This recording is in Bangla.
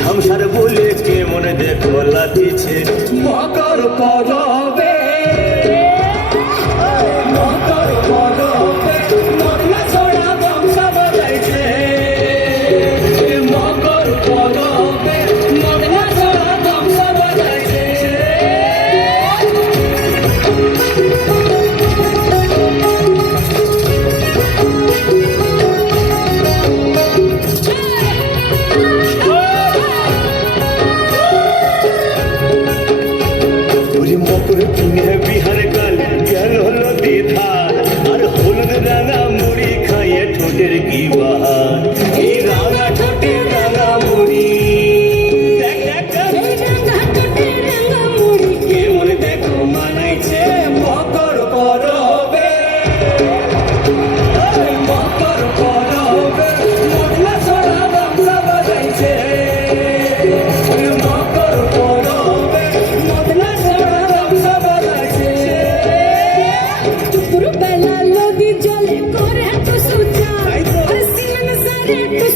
ধামসার বলে কে মনে দেখো লাতিছে মকর পরবে মকর পরবে মদনা ছড়া ধামসা বাজাইছে মকর পরবে মদনা ছড়া ধামসা বাজাইছে বিহার গাল গেল নদী ধার আর হলুদ রাঙা মুড়ি খাইয়ে ঠোঁটের কি বাহার এই রাঙা ঠোঁটে রাঙা মুড়ি কে মনে দেখো মানাইছে মকর পরবে মকর পরবে মদনা ছড়া ধামসা বাজাইছে মকর পরবে মদনা ছড়া ধামসা বাজাইছে Belallo di giole, corre a tu succia, Arsimen sare tu